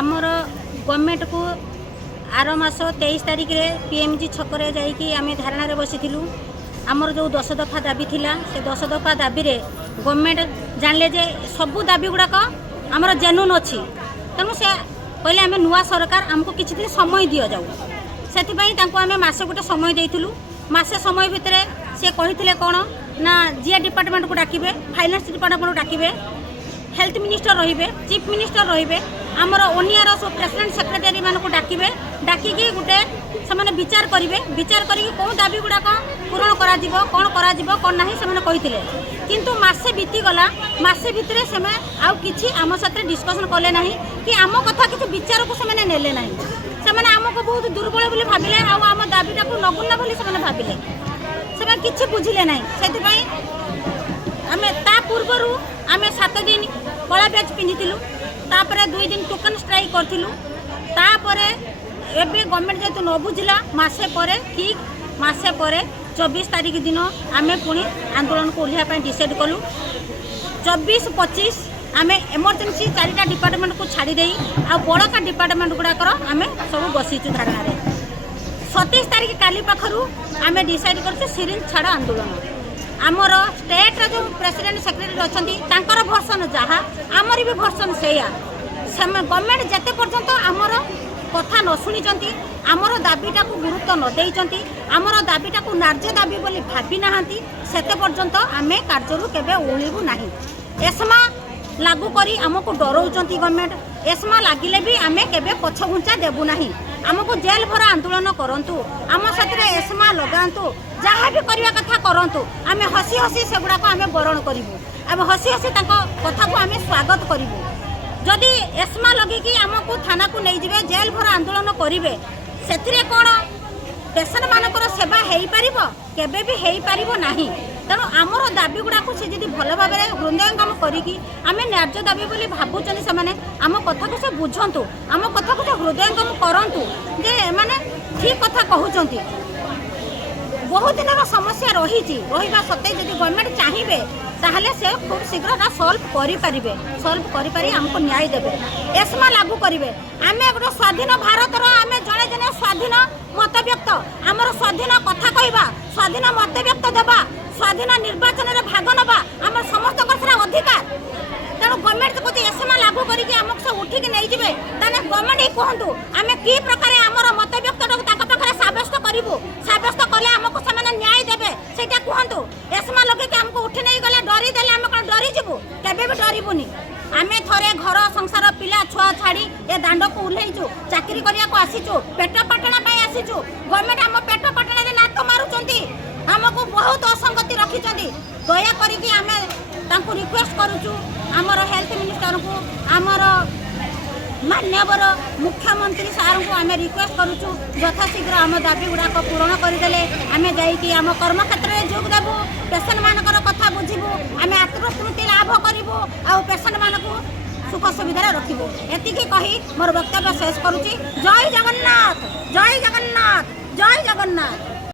आमर गवर्नमेंट को आर मास 23 तारिख रे पीएमजी छकरे जाइकी आम धारणा बसीलु। आमर जो 10 दफा दाबी थिला से 10 दफा दाबी रे गवर्नमेंट जानले जे सबू दाबी गुड़ाक आमर जेन्युइन अच्छी। तेणु से कहले आम नुआ सरकार आमको किसी दिन समय दि जाऊ से आम मसे गोटे समय देलु। मसे समय भितर सी कहते कौन ना जीए डिपार्टमेंट को डाकिबे, फाइनेंस डिपार्टमेंट को डाकिबे, हेल्थ मिनिस्टर रहिबे, चीफ मिनिस्टर रहिबे, आमर ओनियार सब प्रेसिडेंट सेक्रेटरी मान को डाकिबे, डाकिकी गोटे से विचार करेंगे। विचार करी कौन दाबी गुड़ाक पूरण कौन ना से कहते किंतु मसे बीतीगला। मसे भितर से आउ कि आम साथ डिस्कसन कले ना कि आम कथा किसी विचार को से नेले ना। से आमको बहुत दुर्बल बोली भाविले आम दाबीटा को नगुना बोली से भाविले से किसी बुझिले ना। से आम ता पूर्वर आम 7 दिन कला बैच पिंधिलु, तापर 2 दिन टोकन स्ट्राइक करूँ। एबे गवर्नमेंट जेतु न बुझिला मासे परे ठीक मासे परे 24 तारिख दिन आम पुणी आंदोलन को ओह्लैया डिसाइड कलु। 24-25 आम एमरजेंसी 4टा डिपार्टमेंट को छाड़ी आ बड़का डिपार्टमेंट गुड़ाकर आम सब बसीचु धारणा। 27 तारिख काली पाखरु आम डिसाइड कर सिरिंज छाड़ आंदोलन। आमर स्टेट रो जो प्रेसिडेंट सेक्रेटरी अच्छा भर्सन जहाँ आमर भी भर्सन से गवर्नमेंट जिते पर्यंत आमर कथा न शुणी आमर दाबीटा को गुरुत्व न देइचंती, आमर दाबीटा को नार्य दाबी बोली भावी नाहांती सेते पर्यंत आमे कार्यरू केबे ओळिबु नाही। एस्मा लागू करी आमको डराउचंती गवर्नमेंट। एस्मा लागिले भी आमे केबे पछघुंचा देबु नाही। आमको जेल भरा आंदोलन करंतु, आम साथरे एस्मा लगांतु, जहाँ भी करवा कथा करंतु, आमे हसी हसी सेगुड़ा को आमे बरण करिवु। आमे हसी हसी ताको कथा को आमे स्वागत करिवु। जदि एस्मा लगिकी आमको थाना को नहीं जिवे जेल भरा आंदोलन करिवे सेथिरे कोन पेशेंट मानकर सेवा हेई परिबो केबे भी हेई परिबो नाही। तेणु आमर दाबी गुड़ा को से जदि भल भाव हृदयंगम करिकी आमे न्याय दाबी बोली भाबुचनी से माने आम कथा को से बुझंतु, आम कथा को हृदयंगम करंतु जे माने ठीक कथा कहउचंती। बहुत दिन समस्या रही सत्ते जदि गवर्नमेंट चाहिए ताहले से खूब शीघ्र सल्व करें आमको न्याय देवे। एस्मा लागू करेंगे। आम गोटे स्वाधीन भारतर आम जड़े जने स्वाधीन मत व्यक्त आमर स्वाधीन कथा कहवा, स्वाधीन मत व्यक्त देवा, स्वाधीन निर्वाचन में भाग नवा आम समस्त अधिकार। तेणु गवर्नमेंट को एस्मा लागू करके आमको सब उठिक नहीं जाए गवर्नमेंट ही कहतु आम कि प्रकार आमर मत व्यक्त सब्यस्त करूँ, सब्यस्त कले आमको से न्याय देवे से कहतु। एस्मा लगे आमको उठी नहीं गले डरी देले आम कौन डरी जीवु केबे भी डरबुनि। आम थे घर संसार पिला छुआ छाड़ी ए दांड को ओह्लैचु, चाकरी करने को आसीचु, पेट पाटणा आसीचु। गवर्नमेंट आम पेट पाटणा नाक मारुंच आमको बहुत असंगति रखिंट। दया करिकी आम तांको रिक्वेस्ट करूचु आमर हेल्थ मिनिस्टर को आमर मान्यवर मुख्यमंत्री सार को आम रिक्वेस्ट करूचु यथाशीघ्र आम दाबी गुड़ाक पूरण करदे आम जाइए आम कर्मक्षेत्र में जोग देवु, पेसेंट मानकर कथा बुझीबू, आम आत्मस्मृति लाभ करूँ आ पेसेंट मानक सुख सुविधा रखिबू। एतिकी कही मोर वक्तव्य शेष करुच्ची। जय जगन्नाथ, जय जगन्नाथ, जय जगन्नाथ।